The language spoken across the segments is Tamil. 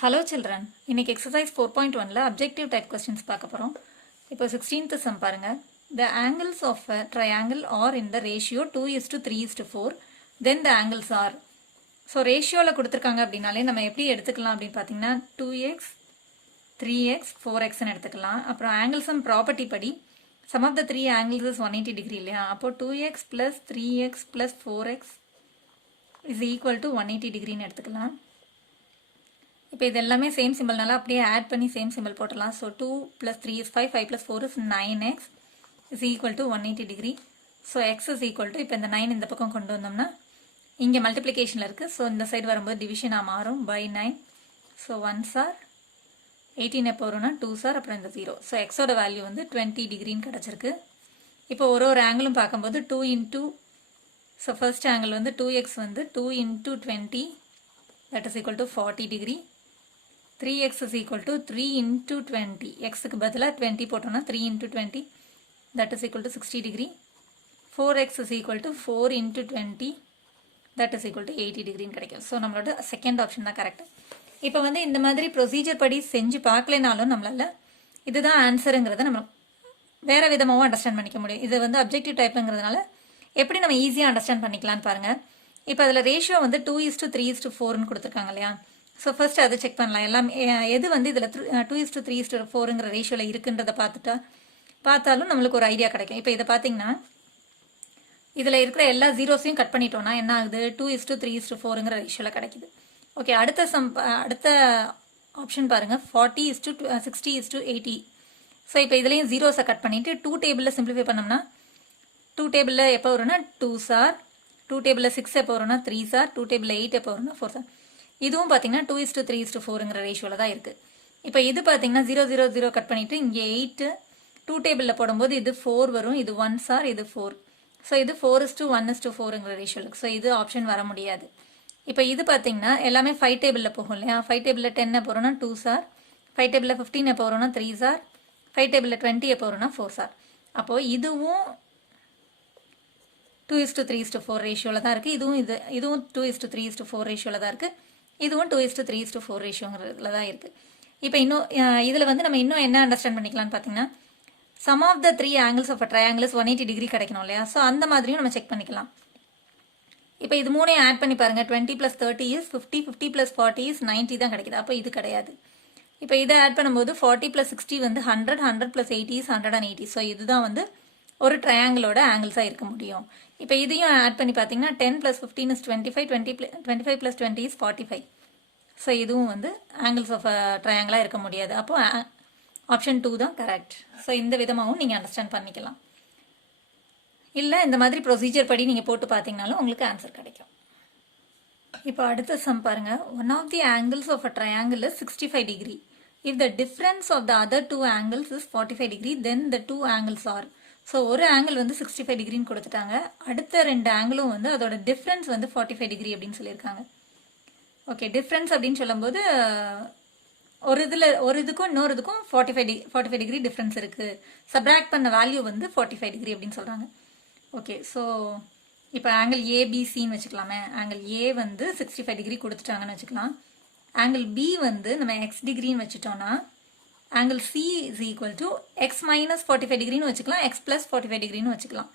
Hello children, இன்னைக்கு exercise 4.1ல objective type questions பார்க்க போறோம். இப்போ 16th sum பாருங்க. The angles of a triangle are in the ratio 2:3:4. Then the angles are. So ratioல கொடுத்திருக்காங்க அப்படினாலே நம்ம எப்படி எடுத்துக்கலாம் அப்படினு பாத்தீங்கன்னா 2x 3x 4x ன்னு எடுத்துக்கலாம். அப்புறம் angle sum property படி sum of the three angles is 180 degree இல்லையா? அப்போ 2x plus 3x plus 4x is equal to 180 degree ன்னு எடுத்துக்கலாம். இப்போ இது எல்லாமே சேம் சிம்பிள்னால அப்படியே ஆட் பண்ணி சேம் சிம்பிள் போடலாம். So 2 + 3 is 5, 5 + 4 is 9x is equal to 180 degree. So x is equal to இப்போ இந்த 9 இந்த பக்கம் கொண்டு வந்தோம்னா இங்கே மல்டிப்ளிகேஷனில் இருக்குது. ஸோ இந்த சைடு வரும்போது டிவிஷனாக மாறும் by 9. ஸோ 1s are 18 எப்போ வரும்னா 2s are அப்புறம் இந்த 0. ஸோ எக்ஸோட வேல்யூ வந்து 20 டிகிரின்னு கிடச்சிருக்கு. இப்போ ஒரு ஆங்கிளும் பார்க்கும்போது 2 into ஸோ ஃபர்ஸ்ட் ஆங்கிள் வந்து 2x வந்து 2 into 20 that is equal to 40 degree. 3x is equal to 3 into 20. x க்கு பதிலா 20 போட்டோம்னா 3 into 20 that is equal to 60 degree. 4x is equal to 4 into 20 that is equal to 80 degree கிடைக்கும். ஸோ நம்மளோட செகண்ட் ஆப்ஷன் தான் கரெக்ட். இப்போ வந்து இந்த மாதிரி ப்ரொசீஜர் படி செஞ்சு பார்க்கலனாலும் நம்மளால இதுதான் ஆன்சருங்கிறத நம்ம வேற விதமாகவும் அண்டர்ஸ்டாண்ட் பண்ணிக்க முடியும். இது வந்து அப்ஜெக்டிவ் டைப்புங்கிறதுனால எப்படி நம்ம ஈஸியாக அண்டர்ஸ்டாண்ட் பண்ணிக்கலாம்னு பாருங்க. இப்போ அதில் ரேஷியோ வந்து 2:3:4ன்னு கொடுத்துருக்காங்க இல்லையா? ஸோ ஃபர்ஸ்ட் அதை செக் பண்ணலாம். எல்லாம் எது வந்து இதில் 2:3:4ங்கிற ரேஷியோவில் இருக்குன்றதை பார்த்தாலும் நம்மளுக்கு ஒரு ஐடியா கிடைக்கும். இப்போ இதை பார்த்தீங்கன்னா இதில் இருக்கிற எல்லா ஜீரோஸையும் கட் பண்ணிட்டோம்னா என்ன ஆகுது? 2:3:4ங்கிற ரேஷியோவில் கிடைக்குது. ஓகே, அடுத்த ஆப்ஷன் பாருங்கள், 40:60:80. ஸோ இப்போ இதுலேயும் ஜீரோஸை கட் பண்ணிவிட்டு 2 டேபிளில் சிம்பிளிஃபை பண்ணோம்னா 2 டேபிளில் எப்போ வரும்னா 2s are, 2 டேபிளில் 6 எப்போ வரும்னா 3s are, 2 டேபிளில் 8 எப்போ வரும்னா 4s are. இதுவும் பார்த்தீங்கன்னா 2:3:4ங்கிற ரேஷியோவில் தான் இருக்குது. இப்போ இது பார்த்தீங்கன்னா 0 0 0 கட் பண்ணிவிட்டு இங்கே 8 2 டேபிளில் போடும்போது இது 4 வரும், இது 1s are, இது 4. ஸோ இது 4:1:4ங்கிற ரேஷியோ இருக்குது. ஸோ இது ஆப்ஷன் வர முடியாது. இப்போ இது பார்த்தீங்கன்னா எல்லாமே 5 டேபிளில் போகும் இல்லையா? 5 டேபிளில் 10 எப்போ வரும்னா 2s are, 5 டேபிளில் 15 எப்போ வரும்னா 3s are, 5 டேபிளில் 20 எப்போ வரும்னா 4s are. அப்போது இதுவும் 2:3:4 ரேஷியோவில் தான் இருக்குது. இதுவும் 2:3:4 ரேஷியோவில் தான் இருக்குது. இதுவும் 2:3:4 ரேஷியோங்கிறதுல தான் இருக்குது. இப்போ இன்னும் இதில் வந்து நம்ம இன்னும் என்ன அண்டர்ஸ்டாண்ட் பண்ணிக்கலாம்னு பார்த்தீங்கன்னா sum of the 3 angles of a triangle is 180 degree கிடைக்கணும் இல்லையா? ஸோ அந்த மாதிரியும் நம்ம செக் பண்ணிக்கலாம். இப்போ இது மூணையும் ஆட் பண்ணி பாருங்கள். 20 + 30 is 50, 50 + 40 is 90 தான் கிடைக்குது. அப்போ இது கிடையாது. இப்போ இதை ஆட் பண்ணும்போது 40 + 60 வந்து 100, 100 + 80 is 180. ஸோ இதுதான் வந்து ஒரு ட்ரையாங்கிளோட ஆங்கிள்ஸாக இருக்க முடியும். இப்போ இதையும் ஆட் பண்ணி பார்த்தீங்கன்னா 10 + 15 is 25, 25 + 20 is 45. ஸோ இதுவும் வந்து ஆங்கிள்ஸ் ஆஃப் ட்ரையாங்கிளாக இருக்க முடியாது. அப்போ ஆப்ஷன் 2 தான் கரெக்ட். ஸோ இந்த விதமாகவும் நீங்கள் அண்டர்ஸ்டாண்ட் பண்ணிக்கலாம். இல்லை இந்த மாதிரி ப்ரொசீஜர் படி நீங்கள் போட்டு பார்த்தீங்கனாலும் உங்களுக்கு ஆன்சர் கிடைக்கும். இப்போ அடுத்த சம் பாருங்க. One of the angles of a triangle is 65 degree. If the difference of the other 2 angles is 45 degree then the 2 angles are. So ஒரு ஆங்கிள் வந்து 65 டிகிரின்னு கொடுத்துட்டாங்க. அடுத்த 2 ஆங்கிளும் வந்து அதோட டிஃப்ரென்ஸ் வந்து 45 டிகிரி அப்படின்னு சொல்லியிருக்காங்க. ஓகே, டிஃப்ரென்ஸ் அப்படின்னு சொல்லும்போது ஒரு இதுக்கும் இன்னொரு இதுக்கும் 45 டிகிரி டிஃப்ரென்ஸ் இருக்குது. சப்ராக்ட் பண்ண வேல்யூ வந்து 45 டிகிரி அப்படின்னு சொல்கிறாங்க. ஓகே, ஸோ இப்போ ஆங்கிள் ஏபிசின்னு வச்சுக்கலாமே. ஆங்கிள் ஏ வந்து 65 டிகிரி கொடுத்துட்டாங்கன்னு வச்சுக்கலாம். ஆங்கிள் பி வந்து நம்ம எக்ஸ் டிகிரின்னு வச்சுட்டோம்னா angle C is equal to X minus 45 டிகிரின்னு வச்சுக்கலாம், எக்ஸ் ப்ளஸ் 45 டிகிரின்னு வச்சுக்கலாம்.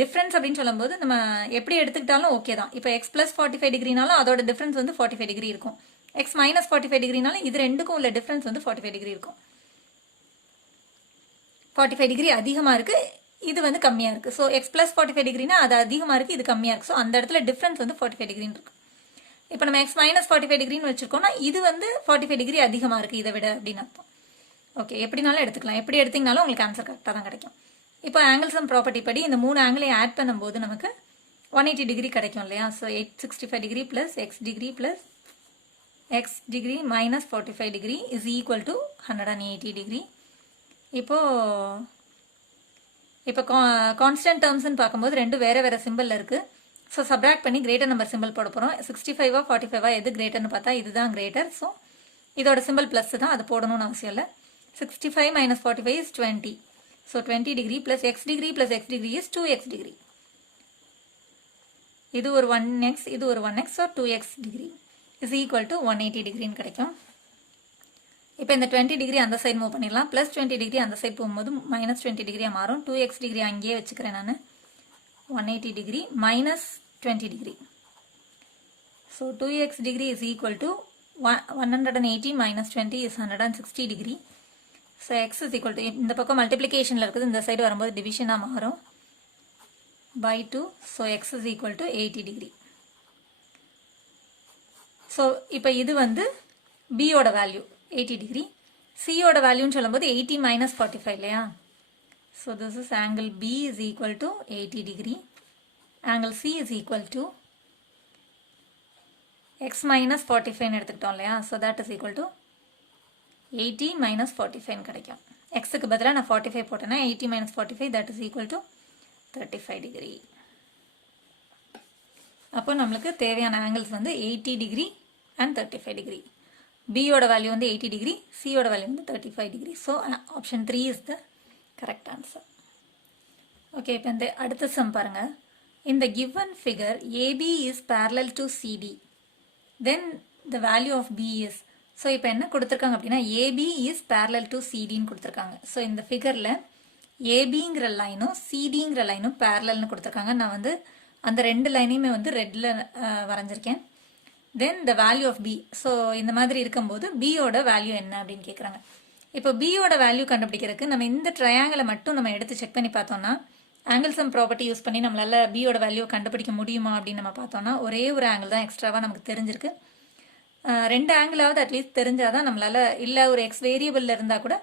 டிஃப்ரென்ஸ் அப்படின்னு சொல்லும்போது நம்ம எப்படி எடுத்துக்கிட்டாலும் ஓகே தான். இப்போ எக்ஸ் ப்ளஸ் 45 டிகிரினாலும் அதோட டிஃப்ரென்ஸ் வந்து 45 டிகிரி இருக்கும். எக்ஸ் மைனஸ் 45 டிகிரினாலும் இது ரெண்டுக்கும் உள்ள டிஃப்ரென்ஸ் வந்து 45 டிகிரி இருக்கும். 45 டிகிரி அதிகமாக இருக்குது, இது வந்து கம்மியாக இருக்குது. ஸோ எக்ஸ் ப்ளஸ் 45 டிகிரினா அது அதிகமாக இருக்குது, இது கம்மியாக இருக்குது. ஸோ அந்த இடத்துல டிஃப்ரென்ஸ் வந்து 45 டிகிரின்னு இருக்குது. இப்போ நம்ம எக்ஸ் மைனஸ் 45 டிகிரின்னு வச்சுருக்கோம்னா இது வந்து 45 டிகிரி அதிகமாக இருக்குது இதை விட அப்படின்னு அர்த்தம். ஓகே, எப்படினாலும் எடுத்துக்கலாம். எப்படி எடுத்தீங்கனாலும் உங்களுக்கு ஆன்சர் கரெக்டாக தான் கிடைக்கும். இப்போ ஆங்கிள் சம் ப்ராப்பர்ட்டி படி இந்த 3 ஆங்கிளையும் ஆட் பண்ணும்போது நமக்கு 180 டிகிரி கிடைக்கும் இல்லையா? So 865 degree plus X degree plus X degree minus 45 degree is equal to 180 degree. இப்போ கான்ஸ்டன்ட் டேர்ம்ஸ்ன்னு பார்க்கும்போது ரெண்டும் வேறு வேறு சிம்பிளில் இருக்குது. ஸோ சப்ராக்ட் பண்ணி கிரேட்டர் நம்பர் சிம்பிள் போட போகிறோம். 65 45 எது கிரேட்டர்னு பார்த்தா இதுதான் கிரேட்டர். ஸோ இதோட சிம்பிள் ப்ளஸ் தான், அது போடணும்னு அவசியம் இல்லை. 65 - 45 is 20. So 20 degree plus x degree is 2x degree. இது ஒரு 1x, இது ஒரு 1x, so 2x degree is equal to 180 degree கிடைக்கும். இப்போ இந்த 20 டிகிரி அந்த சைடு மூவ் பண்ணிடலாம். ப்ளஸ் 20 டிகிரி அந்த சைடு போகும்போது மைனஸ் 20 டிகிரியாக மாறும். 2x டிகிரி அங்கேயே வச்சுக்கிறேன் நான். 180 degree minus 20 degree. So 2x degree is equal to 180 minus 20 is 160 degree. So X is equal to இந்த பக்கம் மல்டிப்ளிகேஷனில் இருக்குது, இந்த சைடு வரும்போது டிவிஷனாக மாறும் by 2. So X is equal to 80 degree. So இப்போ இது வந்து பியோட வேல்யூ 80 டிகிரி. சியோட வேல்யூன்னு சொல்லும்போது 80 மைனஸ் 45 இல்லையா? So this is angle B is equal to 80 degree. Angle C is equal to X minus 45 எடுத்துக்கிட்டோம் இல்லையா? So that is equal to 80 minus 45 கிடைக்கும். எக்ஸுக்கு பதிலாக நான் 45 போட்டேன்னா 80 minus 45 that is equal to 35 degree. அப்போ நம்மளுக்கு தேவையான ஆங்கிள்ஸ் வந்து 80 டிகிரி அண்ட் 35 டிகிரி. பியோட வேல்யூ வந்து 80 டிகிரி, சியோட வேல்யூ வந்து 35 degree. So option 3 is the correct answer. Okay, இப்போ இந்த அடுத்த சம் பாருங்கள். இந்த given figure AB is parallel to CD, then the value of B is. So இப்போ என்ன கொடுத்துருக்காங்க அப்படின்னா ஏபி இஸ் பேரலல் டு சிடின்னு கொடுத்துருக்காங்க. ஸோ இந்த ஃபிகரில் ஏபிங்கிற லைனும் சிடிங்கிற லைனும் பேரலல்னு கொடுத்துருக்காங்க. நான் வந்து அந்த ரெண்டு லைனையுமே வந்து ரெட்டில் வரைஞ்சிருக்கேன். Then the value of B. So இந்த மாதிரி இருக்கும்போது பியோட வேல்யூ என்ன அப்படின்னு கேட்குறாங்க. இப்போ பியோட வேல்யூ கண்டுபிடிக்கிறதுக்கு நம்ம இந்த ட்ரையாங்கிளை மட்டும் நம்ம எடுத்து செக் பண்ணி பார்த்தோம்னா ஆங்கிள் சம் ப்ராப்பர்ட்டி யூஸ் பண்ணி நம்மளால பியோட வேல்யூ கண்டுபிடிக்க முடியுமா அப்படின்னு நம்ம பார்த்தோம்னா ஒரே ஒரு ஆங்கிள் தான் எக்ஸ்ட்ராவாக நமக்கு தெரிஞ்சிருக்கு. ரெண்டு ஆங்கிளாவது அட்லீஸ்ட் தெரிஞ்சாதான் நம்மளால, இல்லை ஒரு எக்ஸ் வேரியபிளில் இருந்தால் கூட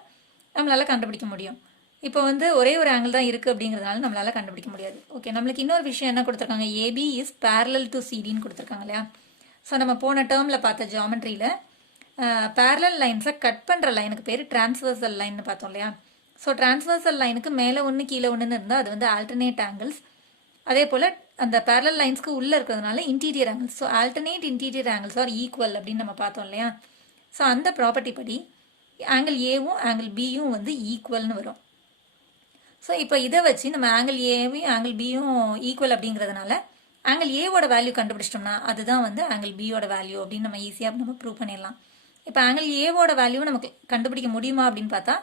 நம்மளால கண்டுபிடிக்க முடியும். இப்போ வந்து ஒரே ஒரு ஆங்கிள் தான் இருக்குது அப்படிங்கிறதுனால நம்மளால கண்டுபிடிக்க முடியாது. ஓகே, நம்மளுக்கு இன்னொரு விஷயம் என்ன கொடுத்துருக்காங்க, ஏபி இஸ் பேரலல் டு சிடின்னு கொடுத்துருக்காங்க இல்லையா? ஸோ நம்ம போன டேர்மில் பார்த்த ஜியாமெட்ரியில் பேரலல் லைன்ஸை கட் பண்ணுற லைனுக்கு பேர் டிரான்ஸ்வர்சல் லைன்னு பார்த்தோம் இல்லையா? ஸோ டிரான்ஸ்வர்சல் லைனுக்கு மேலே ஒன்று கீழே ஒன்றுன்னு இருந்தால் அது வந்து ஆல்டர்னேட் ஆங்கிள்ஸ். அதே போல் அந்த பேரலல் லைன்ஸ்க்கு உள்ளே இருக்கிறதுனால interior angles. So alternate interior angles R equal அப்படின்னு நம்ம பார்த்தோம் இல்லையா? ஸோ அந்த ப்ராப்பர்ட்டி படி ஆங்கிள் ஏவும் ஆங்கிள் பியும் வந்து ஈக்குவல்னு வரும். ஸோ இப்போ இதை வச்சு நம்ம ஆங்கிள் ஏவையும் ஆங்கிள் பியும் ஈக்குவல் அப்படிங்கிறதுனால ஆங்கிள் ஏவோட வேல்யூ கண்டுபிடிச்சிட்டோம்னா அதுதான் வந்து ஆங்கிள் பியோட வேல்யூ அப்படின்னு நம்ம ஈஸியாக நம்ம ப்ரூவ் பண்ணிடலாம். இப்போ ஆங்கிள் ஏவோட வேல்யூ நமக்கு கண்டுபிடிக்க முடியுமா அப்படின்னு பார்த்தா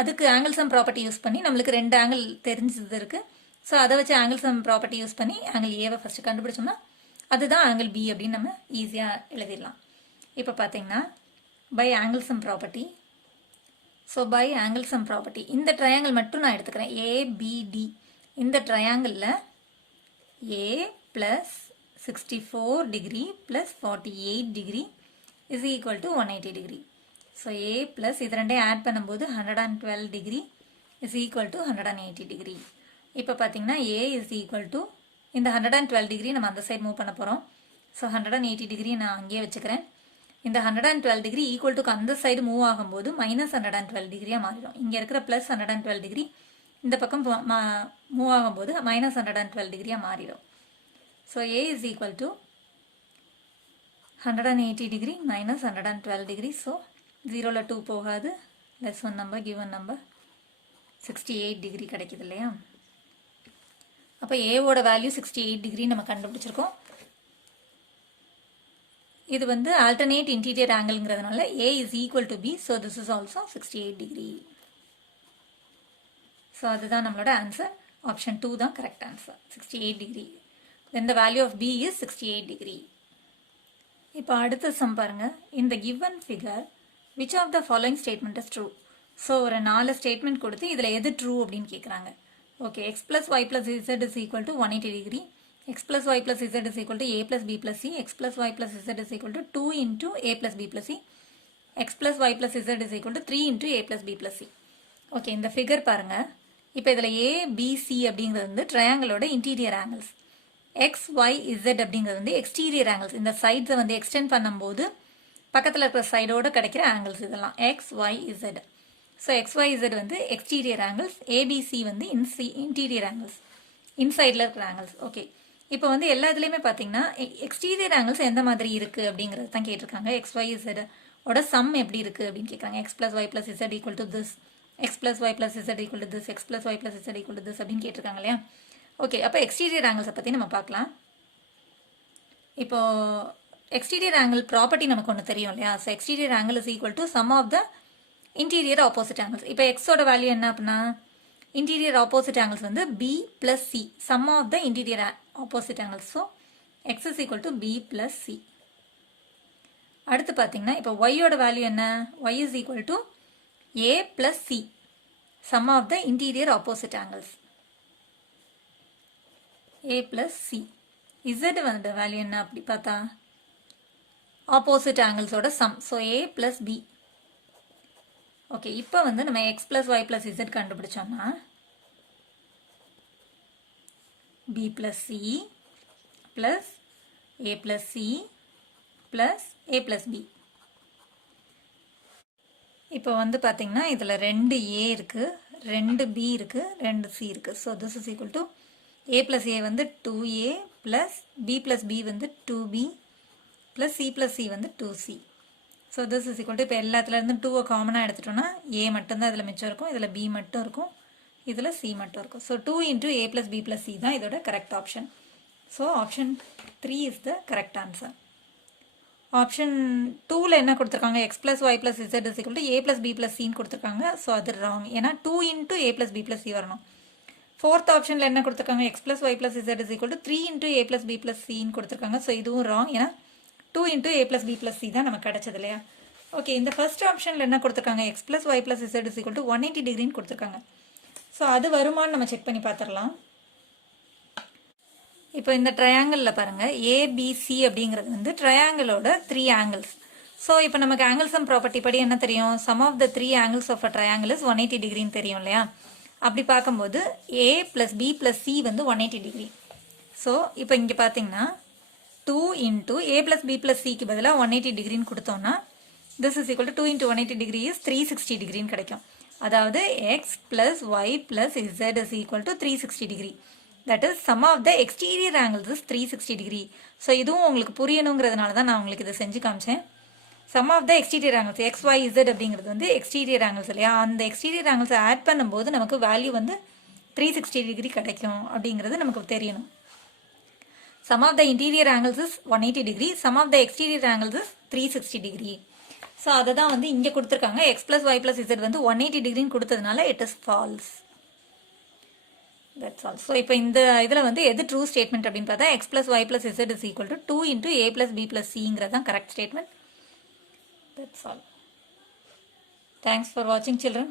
அதுக்கு ஆங்கிள் சம் ப்ராப்பர்ட்டி யூஸ் பண்ணி நம்மளுக்கு ரெண்டு ஆங்கிள் தெரிஞ்சது இருக்குது. ஸோ அதை வச்சு ஆங்கிள் சம் ப்ராப்பர்ட்டி யூஸ் பண்ணி ஆங்கிள் ஏவை ஃபஸ்ட்டு கண்டுபிடிச்சோம்னா அதுதான் ஆங்கிள் பி அப்படின்னு நம்ம ஈஸியாக எழுதிடலாம். இப்போ பார்த்தீங்கன்னா by angle sum property. So by angle sum property இந்த ட்ரையாங்கிள் மட்டும் நான் எடுத்துக்கிறேன், ஏபிடி. இந்த ட்ரையாங்கிளில் A plus 64 degree plus 48 degree is equal to 180 degree. So A plus இது ரெண்டையும் ஆட் பண்ணும்போது 112 degree is equal to 180 degree. இப்போ பார்த்தீங்கன்னா ஏ இஸ் ஈக்குவல் டு இந்த 112 டிகிரி நம்ம அந்த சைட் மூவ் பண்ண போகிறோம். ஸோ 180 டிகிரி நான் அங்கேயே வச்சுக்கிறேன். இந்த 112 டிகிரி ஈக்குவல் டுக்கு அந்த சைடு மூவ் ஆகும்போது மைனஸ் 112 டிகிரியாக மாறிடும். இங்கே இருக்கிற ப்ளஸ் 112 டிகிரி இந்த பக்கம் மூவ் ஆகும்போது மைனஸ் 112 டிகிரியாக மாறிடும். So A is equal to 180 degree minus 112 degree. So 0ல் 2 போகாது, less one number given number 68 degree கிடைக்குது இல்லையா? அப்போ ஏவோட வேல்யூ 68 டிகிரி நம்ம கண்டுபிடிச்சிருக்கோம். இது வந்து ஆல்டர்னேட் இன்டீரியர் ஆங்கிள்ங்கிறதுனால A is equal to B. So this is also 68 degree. So அதுதான் நம்மளோட ஆன்சர். ஆப்ஷன் 2 தான் correct answer, 68 degree. Then the value of B is 68 degree. இப்போ அடுத்த சம் பாருங்க. இந்த given figure which of the following statement is true. So ஒரு 4 ஸ்டேட்மெண்ட் கொடுத்து இதில் எது ட்ரூ அப்படின்னு கேட்குறாங்க. Okay, X plus Y plus Z is equal to 180 degree, x plus y plus z is equal to a plus b plus c, x plus y plus z is equal to 2 into a plus b plus c, x plus y plus z is equal to 3 into a plus b plus c. Okay, இந்த ஃபிகர் பாருங்க. இப்போ இதில் ஏ பி சி அப்படிங்கிறது வந்து ட்ரையாங்கிளோட interior angles, X Y Z அப்படிங்கிறது வந்து எக்ஸ்டீரியர் ஆங்கிள்ஸ். இந்த சைட்ஸை வந்து எக்ஸ்டெண்ட் பண்ணும்போது பக்கத்தில் இருக்கிற சைடோட கிடைக்கிற ஆங்கிள்ஸ் இதெல்லாம் X Y Z. So X Y Z வந்து எக்ஸ்டீரியர் ஆங்கிள்ஸ், ஏபிசி வந்து இன்டீரியர் ஆங்கிள்ஸ், இன்சைடில் இருக்கிற ஆங்கிள்ஸ். ஓகே, இப்போ வந்து எல்லா இதுலேயுமே பார்த்தீங்கன்னா எக்ஸ்டீரியர் ஆங்கிள்ஸ் எந்த மாதிரி இருக்குது அப்படிங்கிறது தான் கேட்டிருக்காங்க. எக்ஸ் ஒய் இசட் ஓட சம் எப்படி இருக்குது அப்படின்னு கேட்குறாங்க. X plus Y plus Z equal to this, X plus Y plus Z equal to this, X plus Y plus Z equal to this அப்படின்னு கேட்டிருக்காங்க இல்லையா? ஓகே, அப்போ எக்ஸ்டீரியர் ஆங்கிள்ஸை பற்றி நம்ம பார்க்கலாம். இப்போது எக்ஸ்டீரியர் ஆங்கிள் ப்ராப்பர்ட்டி நமக்கு ஒன்று தெரியும் இல்லையா? So exterior angle is equal to sum of the interior opposite angles. இப்போ எக்ஸோட வேல்யூ என்ன அப்படின்னா இன்டீரியர் ஆப்போசிட் ஆங்கிள்ஸ் வந்து B plus C, sum of the interior opposite angles. So X is equal to B plus C. அடுத்து பார்த்தீங்கன்னா இப்போ ஒய்யோட வேல்யூ என்ன? Y is equal to A plus C, sum of the interior opposite angles. A plus C. Z வந்து வேல்யூ என்ன அப்படி பார்த்தா ஆப்போசிட் ஆங்கிள்ஸோட sum. So A plus B. Okay, இப்போ வந்து நம்ம X plus Y plus Z கண்டுபிடிச்சோம்னா B plus C plus A plus C plus A plus B. இப்போ வந்து பார்த்தீங்கன்னா இதில் 2 ஏ இருக்குது, 2 பி இருக்குது, 2 சி இருக்குது. So this is equal to A plus A வந்து 2a plus B plus B வந்து 2b plus C plus C வந்து 2c. So this is equal to இப்போ எல்லாத்துலேருந்து 2 காமனாக எடுத்துட்டோம்னா ஏ மட்டும்தான் இதில் மிச்சம் இருக்கும், இதில் பி மட்டும் இருக்கும், இதில் சி மட்டும் இருக்கும். So 2 into A plus B plus C தான் இதோட correct option. So option 3 is the correct answer. Option 2ல் என்ன கொடுத்துருக்காங்க? X plus Y plus Z is equal to A plus B plus சின்னு கொடுத்துருக்காங்க. ஸோ அது ராங், ஏன்னா 2 into A plus B plus C வரணும். 4th ஆப்ஷனில் என்ன கொடுத்துருக்காங்க? X plus Y plus Z is equal to 3 into A plus B plus சின்னு கொடுத்துருக்காங்க. ஸோ இதுவும் ராங், ஏன்னா 2 into A plus B plus C தான் நமக்கு கிடைச்சது இல்லையா? ஓகே, இந்த ஃபர்ஸ்ட் ஆப்ஷனில் என்ன கொடுத்துருக்காங்க? X plus Y plus Z is equal to 180 டிகிரின்னு கொடுத்துருக்காங்க. ஸோ அது வருமானு நம்ம செக் பண்ணி பார்த்துடலாம். இப்போ இந்த ட்ரையாங்கிளில் பாருங்கள், ஏபிசி அப்படிங்கிறது வந்து ட்ரையாங்கிளோட 3 ஆங்கிள்ஸ். ஸோ இப்போ நமக்கு ஆங்கிள் சம் ப்ராப்பர்ட்டி படி என்ன தெரியும்? Sum of the 3 angles of a triangle is 180 டிகிரின்னு தெரியும் இல்லையா? அப்படி பார்க்கும்போது A plus B plus C வந்து 180 டிகிரி. ஸோ இப்போ இங்கே பார்த்தீங்கன்னா 2 into A plus B plus சிக்கு பதிலாக 180 டிகிரின்னு கொடுத்தோம்னா this is equal to 2 into 180 degree is 360 டிகிரின்னு கிடைக்கும். அதாவது X plus Y plus Z is equal to 360 degree. That is sum of the exterior angles is 360 degree. So இதுவும் உங்களுக்கு புரியணுங்கிறதுனால தான் நான் உங்களுக்கு இதை செஞ்சு காமிச்சேன். Sum of the exterior angles X Y Z அப்படிங்கிறது வந்து எக்ஸ்டீரியர் ஆங்கிள்ஸ் இல்லையா? அந்த எக்ஸ்டீரியர் ஆங்கிள்ஸை ஆட் பண்ணும்போது நமக்கு வேல்யூ வந்து 360 டிகிரி கிடைக்கும் அப்படிங்கிறது நமக்கு தெரியணும். Sum of the interior angles is 180 degree, sum of the exterior angles is 360 degree. So அதை தான் வந்து இங்கே கொடுத்துருக்காங்க. X plus Y plus Z வந்து 180 டிகிரின்னு கொடுத்ததுனால it is false. That's all. So இப்போ இந்த இதில் வந்து எது ட்ரூ ஸ்டேட்மெண்ட் அப்படின்னு பார்த்தா X plus Y plus Z is equal to 2 into A plus B plus சிங்கிறது தான் correct statement. That's all. Thanks for watching, children.